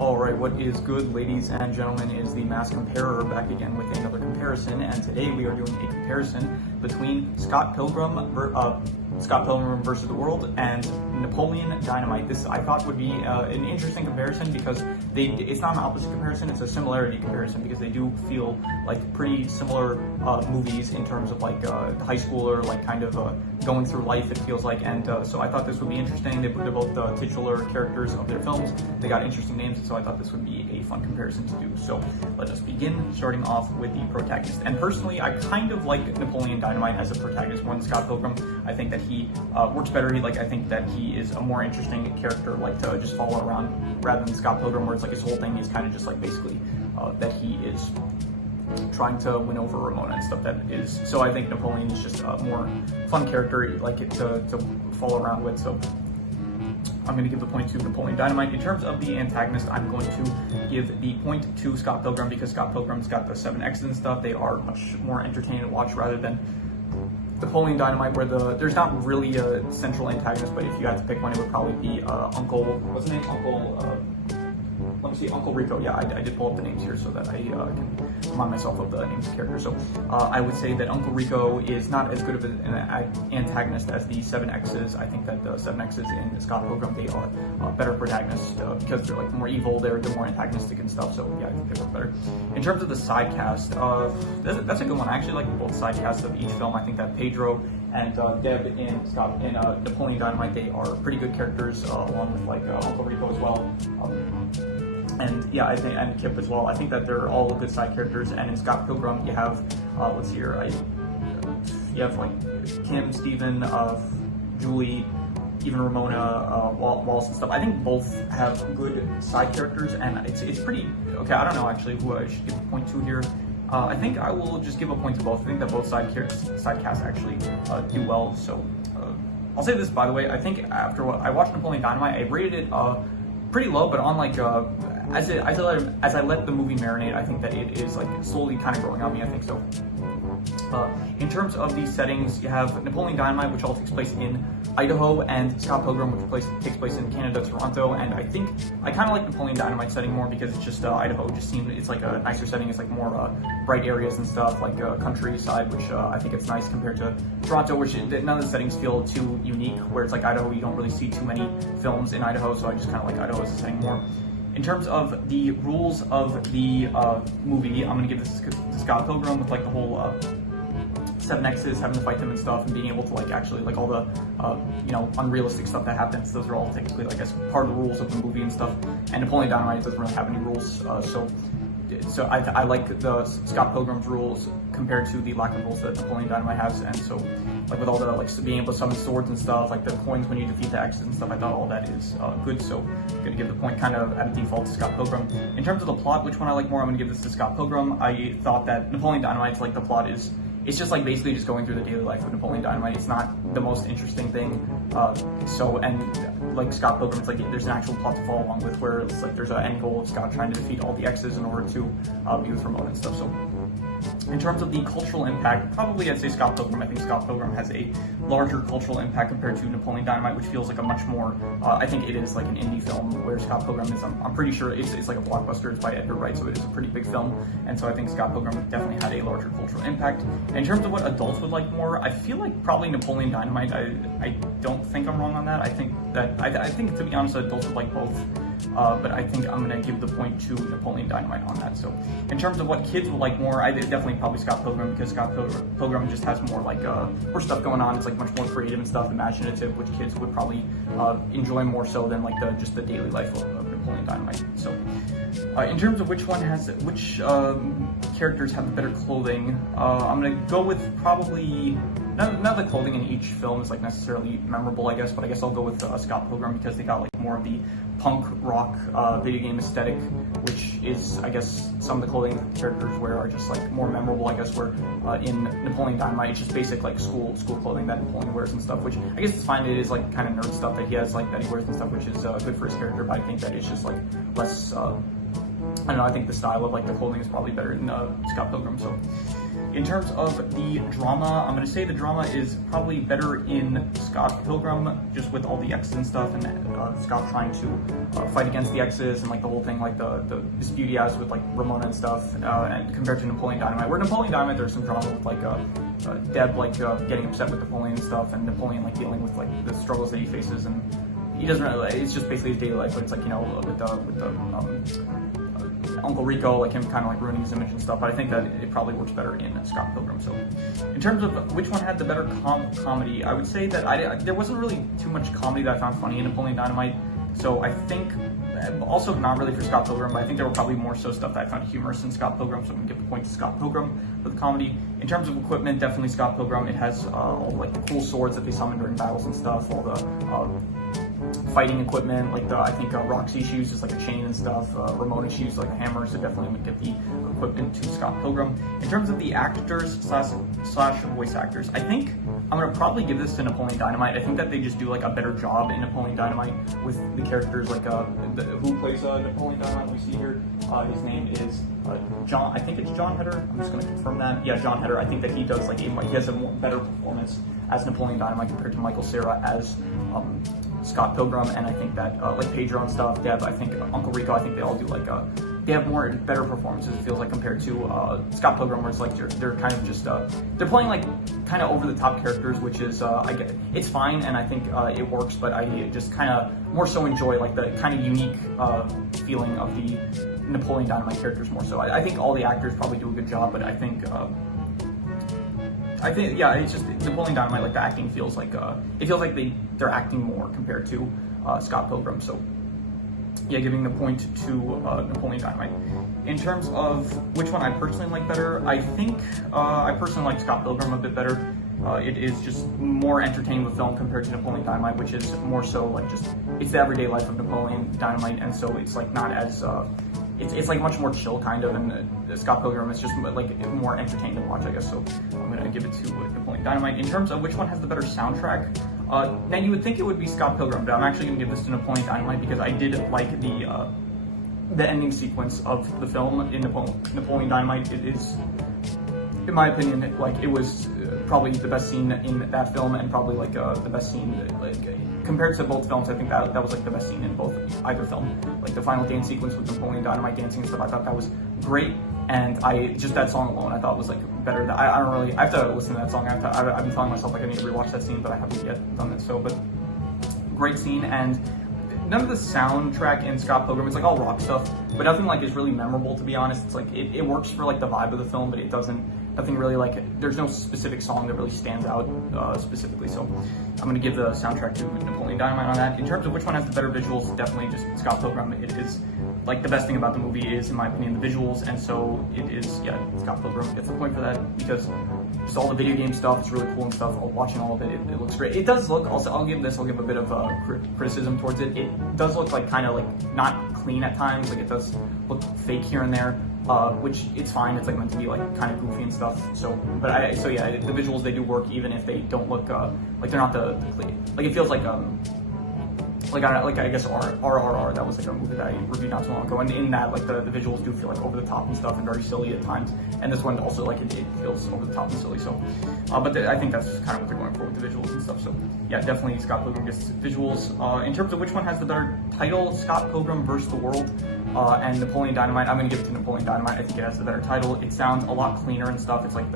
Alright, what is good, ladies and gentlemen, is the Mass Comparer back again with another comparison, and today we are doing a comparison between Scott Pilgrim versus the World and Napoleon Dynamite. This I thought would be an interesting comparison because it's not an opposite comparison, it's a similarity comparison because they do feel like pretty similar movies in terms of like high schooler, like kind of going through life, it feels like, and so I thought this would be interesting. They're both titular characters of their films. They got interesting names, and so I thought this would be a fun comparison to do. So let us begin, starting off with the protagonist. And personally, I kind of like Napoleon Dynamite as a protagonist more than Scott Pilgrim. I think that he works better. I think that he is a more interesting character, like to just follow around rather than Scott Pilgrim, where it's like his whole thing is kind of just like basically that he is trying to win over Ramona and stuff. That is, so I think Napoleon is just a more fun character, like to follow around with. So I'm going to give the point to Napoleon Dynamite. In terms of the antagonist, I'm going to give the point to Scott Pilgrim because Scott Pilgrim's got the 7 X's and stuff. They are much more entertaining to watch rather than Napoleon Dynamite, where there's not really a central antagonist, but if you had to pick one, it would probably be what's his name? Let me see, Uncle Rico. Yeah, I did pull up the names here so that I can remind myself of the names of characters. So I would say that Uncle Rico is not as good of an antagonist as the 7 X's. I think that the 7 X's in Scott Pilgrim, they are better protagonists because they're like more evil, they're more antagonistic and stuff. So yeah, I think they work better. In terms of the side cast, that's a good one. I actually like both side casts of each film. I think that Pedro and Deb in Napoleon Dynamite, they are pretty good characters, along with like Uncle Rico as well. And yeah, I think, and Kip as well. I think that they're all good side characters. And in Scott Pilgrim, you have, let's see here, you have like Kim, Steven, Julie, even Ramona, Wallace and stuff. I think both have good side characters, and it's pretty, okay, I don't know actually who I should give a point to here. I think I will just give a point to both. I think that both side casts actually do well. So I'll say this, by the way, I think after what I watched Napoleon Dynamite, I rated it pretty low, but on like as I let the movie marinate, I think that it is like slowly kind of growing on me. I think so. In terms of the settings, you have Napoleon Dynamite, which all takes place in Idaho, and Scott Pilgrim, which takes place in Canada, Toronto. And I think I kind of like Napoleon Dynamite setting more because it's just Idaho. Just seems it's like a nicer setting. It's like more bright areas and stuff, like countryside, which I think it's nice compared to Toronto, which none of the settings feel too unique. Where it's like Idaho, you don't really see too many films in Idaho, so I just kind of like Idaho as a setting more. In terms of the rules of the movie, I'm going to give this to Scott Pilgrim with like the whole 7 X's, having to fight them and stuff, and being able to like actually like all the unrealistic stuff that happens. Those are all technically like as part of the rules of the movie and stuff. And Napoleon Dynamite doesn't really have any rules, so I like the Scott Pilgrim's rules compared to the lack of rules that Napoleon Dynamite has. And so like with all the like being able to summon swords and stuff, like the coins when you defeat the X's and stuff, I thought all that is good. So I'm gonna give the point kind of at a default to Scott Pilgrim. In terms of the plot, which one I like more, I'm gonna give this to Scott Pilgrim. I thought that Napoleon Dynamite's like the plot is, it's just like basically just going through the daily life of Napoleon Dynamite. It's not the most interesting thing. And like Scott Pilgrim, it's like there's an actual plot to follow along with, where it's like there's an end goal of Scott trying to defeat all the X's in order to be with Ramona and stuff. So in terms of the cultural impact, probably I'd say Scott Pilgrim. I think Scott Pilgrim has a larger cultural impact compared to Napoleon Dynamite, which feels like a much more, I think it is like an indie film, where Scott Pilgrim is, I'm pretty sure it's like a blockbuster. It's by Edgar Wright, so it is a pretty big film. And so I think Scott Pilgrim definitely had a larger cultural impact. In terms of what adults would like more, I feel like probably Napoleon Dynamite. I don't think I'm wrong on that. I think that, I think to be honest, adults would like both. But I think I'm going to give the point to Napoleon Dynamite on that. So in terms of what kids would like more, I definitely probably Scott Pilgrim, because Scott Pilgrim just has more like more stuff going on. It's like much more creative and stuff, imaginative, which kids would probably enjoy more so than like just the daily life of Napoleon Dynamite. So in terms of which characters have the better clothing, I'm going to go with probably none of the clothing in each film is like necessarily memorable, I guess, but I guess I'll go with Scott Pilgrim because they got like more of the punk rock video game aesthetic, which is, I guess, some of the clothing characters wear are just like more memorable, I guess, where in Napoleon Dynamite it's just basic like school clothing that Napoleon wears and stuff, which I guess it's fine. It is like kind of nerd stuff that he has, like that he wears and stuff, which is good for his character, but I think that it's just like less I don't know, I think the style of like the clothing is probably better in Scott Pilgrim. So in terms of the drama, I'm going to say the drama is probably better in Scott Pilgrim, just with all the X's and stuff, and Scott trying to fight against the X's and like the whole thing, like the dispute he has with like Ramona and stuff, and compared to Napoleon Dynamite. Where Napoleon Dynamite, there's some drama with like Deb like getting upset with Napoleon and stuff, and Napoleon like dealing with like the struggles that he faces, and he doesn't really, it's just basically his daily life, but it's like, you know, with the Uncle Rico, like him kind of like ruining his image and stuff. But I think that it probably works better in Scott Pilgrim. So in terms of which one had the better comedy, I would say that there wasn't really too much comedy that I found funny in Napoleon Dynamite. So I think, also not really for Scott Pilgrim, but I think there were probably more so stuff that I found humorous in Scott Pilgrim, so I'm gonna give the point to Scott Pilgrim for the comedy. In terms of equipment, definitely Scott Pilgrim. It has all like the cool swords that they summon during battles and stuff, all the fighting equipment, like I think Roxy, she uses like a chain and stuff, Ramona, she uses like a hammer, so definitely would give the equipment to Scott Pilgrim. In terms of the actors slash voice actors, I think I'm gonna probably give this to Napoleon Dynamite. I think that they just do like a better job in Napoleon Dynamite with the characters, like who plays Napoleon Dynamite, we see here, his name is John, I think it's John Heder, I'm just gonna confirm that, yeah, John Heder. I think that he does like, he has a better performance as Napoleon Dynamite compared to Michael Cera as Scott Pilgrim, and I think that like Pedro and stuff, Deb, I think Uncle Rico, I think they all do like they have better performances, it feels like, compared to Scott Pilgrim, where it's like they're kind of just they're playing like kind of over the top characters, which is I get it. It's fine, and I think it works, but I just kind of more so enjoy like the kind of unique feeling of the Napoleon Dynamite characters more so. I think all the actors probably do a good job, but I think yeah, it's just Napoleon Dynamite, like the acting feels like it feels like they're acting more compared to Scott Pilgrim. So yeah, giving the point to Napoleon Dynamite. In terms of which one I personally like better, I think I personally like Scott Pilgrim a bit better. It is just more entertaining of a film compared to Napoleon Dynamite, which is more so like just, it's the everyday life of Napoleon Dynamite, and so it's like not as it's like much more chill kind of, and Scott Pilgrim is just like more entertaining to watch, I guess. So I'm gonna give it to Napoleon Dynamite. In terms of which one has the better soundtrack, now you would think it would be Scott Pilgrim, but I'm actually gonna give this to Napoleon Dynamite because I did like the ending sequence of the film in Napoleon Dynamite. It is, in my opinion, like it was probably the best scene in that film, and probably like the best scene like compared to both films. I think that was like the best scene in either film. Like the final dance sequence with Napoleon Dynamite dancing and stuff, I thought that was great, and just that song alone I thought was like better. I don't really, I have to listen to that song. I've been telling myself like I need to rewatch that scene, but I haven't yet done it. So, but great scene, and none of the soundtrack in Scott Pilgrim, it's like all rock stuff, but nothing like is really memorable, to be honest. It's like it works for like the vibe of the film, but it doesn't, nothing really like, there's no specific song that really stands out specifically. So I'm gonna give the soundtrack to Napoleon Dynamite on that. In terms of which one has the better visuals, definitely just Scott Pilgrim. It is like the best thing about the movie is, in my opinion, the visuals, and so it is, yeah, Scott Pilgrim gets the point for that, because just all the video game stuff, it's really cool and stuff. Watching all of it, it looks great. It does look, also I'll give a bit of criticism towards it. It does look like kind of like not clean at times, like it does look fake here and there, which it's fine. It's like meant to be like kind of goofy and stuff. So, but so yeah, the visuals, they do work even if they don't look like they're not the like it feels like I guess RRR, that was like a movie that I reviewed not too long ago, and in that, like the visuals do feel like over the top and stuff and very silly at times, and this one also like it feels over the top and silly. So but I think that's kind of what they're going for with the visuals and stuff. So yeah, definitely Scott Pilgrim gets visuals. In terms of which one has the better title, Scott Pilgrim versus the World and Napoleon Dynamite, I'm gonna give it to Napoleon Dynamite. I think it has the better title. It sounds a lot cleaner and stuff. It's like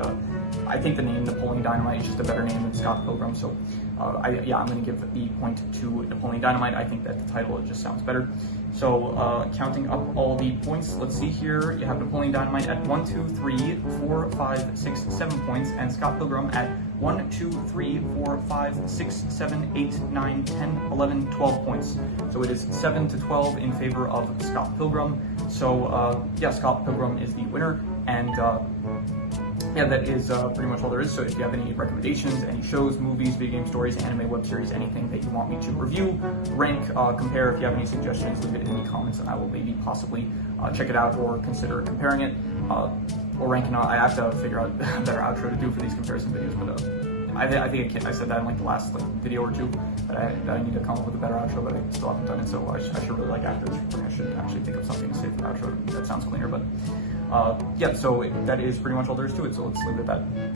I think the name Napoleon Dynamite is just a better name than Scott Pilgrim. So I'm going to give the point to Napoleon Dynamite. I think that the title, it just sounds better. So counting up all the points, let's see here. You have Napoleon Dynamite at 1, 2, 3, 4, 5, 6, 7 points, and Scott Pilgrim at 1, 2, 3, 4, 5, 6, 7, 8, 9, 10, 11, 12 points. So it is 7 to 12 in favor of Scott Pilgrim. So yeah, Scott Pilgrim is the winner, and yeah, that is pretty much all there is. So if you have any recommendations, any shows, movies, video game stories, anime, web series, anything that you want me to review, rank, compare, if you have any suggestions, leave it in the comments, and I will maybe possibly check it out or consider comparing it or ranking. I have to figure out a better outro to do for these comparison videos, but I think I said that in like the last like video or two that I need to come up with a better outro, but I still haven't done it. So I should really like after this recording, I should actually think of something to say for the outro that sounds cleaner. But yeah, so that is pretty much all there is to it. So let's leave it at that.